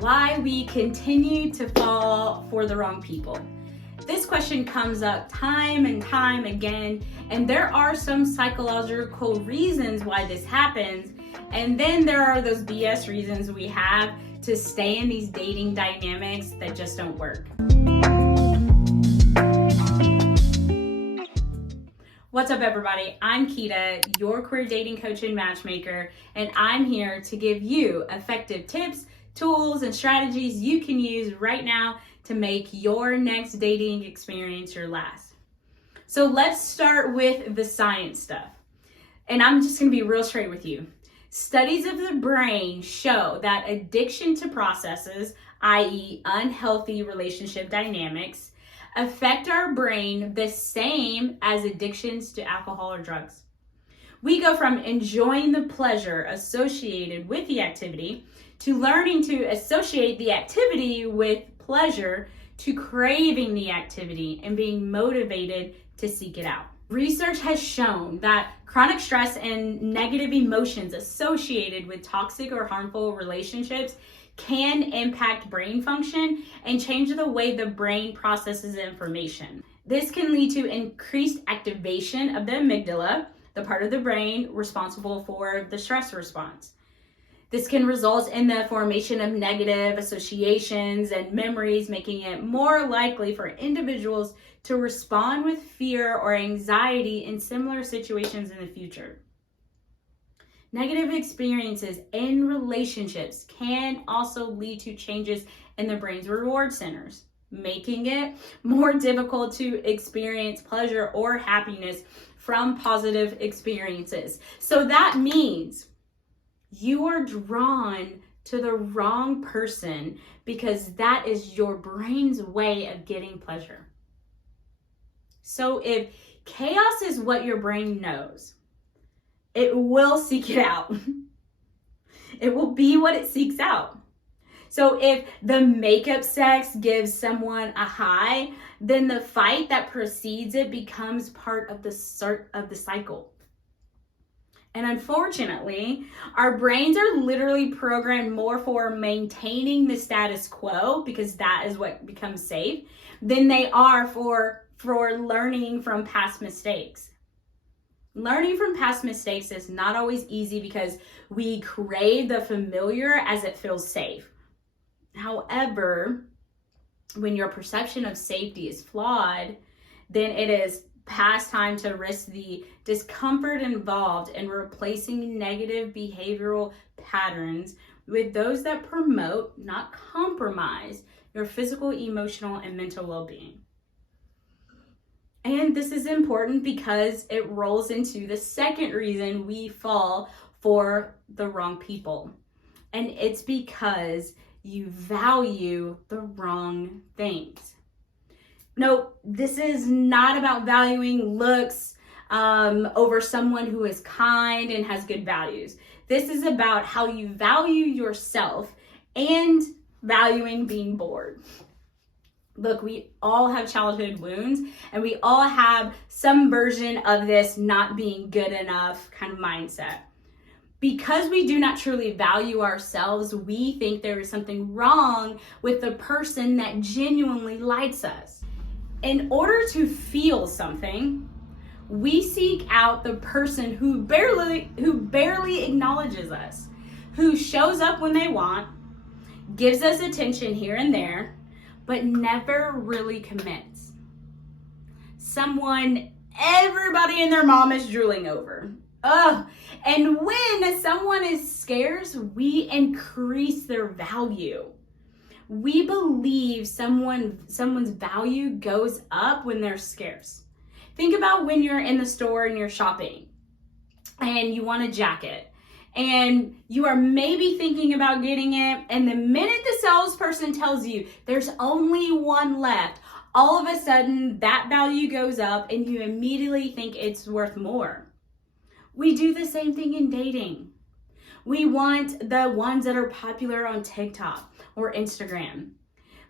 Why we continue to fall for the wrong people. This question comes up time and time again, and there are some psychological reasons why this happens, and then there are those BS reasons we have to stay in these dating dynamics that just don't work. What's up, everybody? I'm Keita, your queer dating coach and matchmaker, and I'm here to give you effective tips, tools, and strategies you can use right now to make your next dating experience your last. So let's start with the science stuff. And I'm just gonna be real straight with you. Studies of the brain show that addiction to processes, i.e. unhealthy relationship dynamics, affect our brain the same as addictions to alcohol or drugs. We go from enjoying the pleasure associated with the activity to learning to associate the activity with pleasure to craving the activity and being motivated to seek it out. Research has shown that chronic stress and negative emotions associated with toxic or harmful relationships can impact brain function and change the way the brain processes information. This can lead to increased activation of the amygdala, the part of the brain responsible for the stress response. This can result in the formation of negative associations and memories, making it more likely for individuals to respond with fear or anxiety in similar situations in the future. Negative experiences in relationships can also lead to changes in the brain's reward centers, making it more difficult to experience pleasure or happiness from positive experiences. So that means you are drawn to the wrong person because that is your brain's way of getting pleasure. So if chaos is what your brain knows, it will seek it out. It will be what it seeks out. So if the makeup sex gives someone a high, then the fight that precedes it becomes part of the cycle. And unfortunately, our brains are literally programmed more for maintaining the status quo, because that is what becomes safe, than they are for learning from past mistakes. Learning from past mistakes is not always easy because we crave the familiar as it feels safe. However, when your perception of safety is flawed, then it is past time to risk the discomfort involved in replacing negative behavioral patterns with those that promote, not compromise, your physical, emotional, and mental well-being. And this is important because it rolls into the second reason we fall for the wrong people. And it's because you value the wrong things. No, this is not about valuing looks over someone who is kind and has good values. This is about how you value yourself and valuing being bored. Look, we all have childhood wounds, and we all have some version of this not being good enough kind of mindset. Because we do not truly value ourselves, we think there is something wrong with the person that genuinely likes us. In order to feel something, we seek out the person who barely acknowledges us, who shows up when they want, gives us attention here and there, but never really commits. Someone everybody and their mom is drooling over. And when someone is scarce, we increase their value. We believe someone's value goes up when they're scarce. Think about when you're in the store and you're shopping and you want a jacket and you are maybe thinking about getting it, and the minute the salesperson tells you there's only one left, all of a sudden that value goes up and you immediately think it's worth more. We do the same thing in dating. We want the ones that are popular on TikTok or Instagram.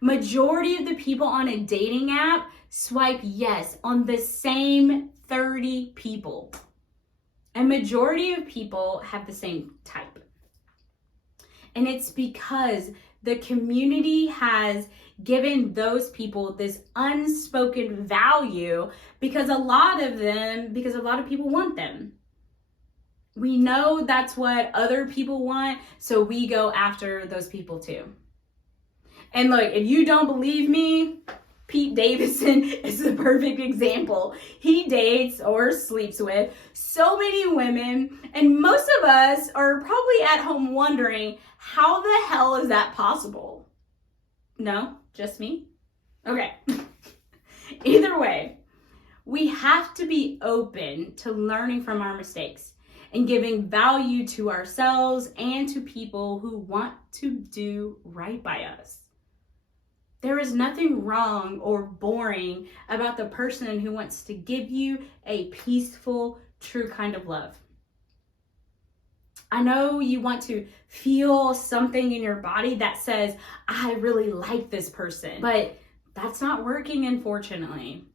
Majority of the people on a dating app swipe yes on the same 30 people. A majority of people have the same type. And it's because The community has given those people this unspoken value because a lot of people want them. We know that's what other people want, so we go after those people too. And look, if you don't believe me, Pete Davidson is the perfect example. He dates or sleeps with so many women, and most of us are probably at home wondering, how the hell is that possible? No, just me? Okay. Either way, we have to be open to learning from our mistakes and giving value to ourselves and to people who want to do right by us. There is nothing wrong or boring about the person who wants to give you a peaceful, true kind of love. I know you want to feel something in your body that says, I really like this person, but that's not working, unfortunately.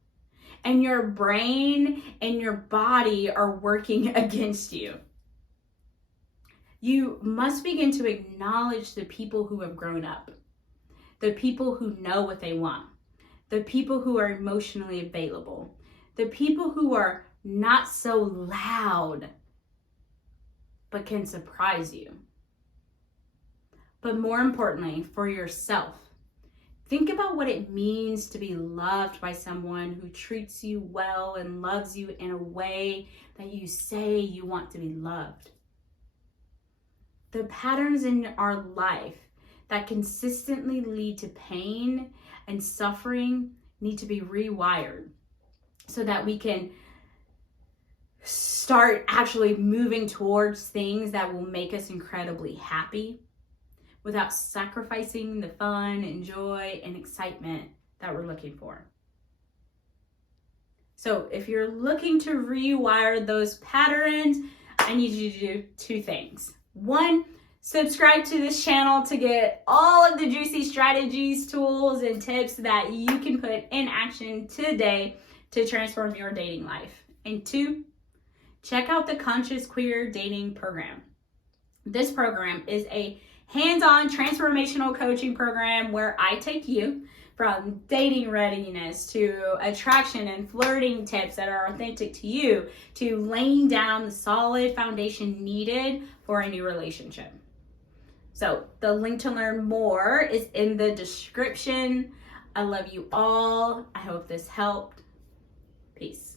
And your brain and your body are working against you. You must begin to acknowledge the people who have grown up, the people who know what they want, the people who are emotionally available, the people who are not so loud, but can surprise you. But more importantly, for yourself, think about what it means to be loved by someone who treats you well and loves you in a way that you say you want to be loved. The patterns in our life that consistently lead to pain and suffering need to be rewired so that we can start actually moving towards things that will make us incredibly happy without sacrificing the fun and joy and excitement that we're looking for. So if you're looking to rewire those patterns, I need you to do two things. One, subscribe to this channel to get all of the juicy strategies, tools, and tips that you can put in action today to transform your dating life. And two, check out the Conscious Queer Dating Program. This program is a hands-on transformational coaching program where I take you from dating readiness to attraction and flirting tips that are authentic to you to laying down the solid foundation needed for a new relationship. So the link to learn more is in the description. I love you all. I hope this helped. Peace.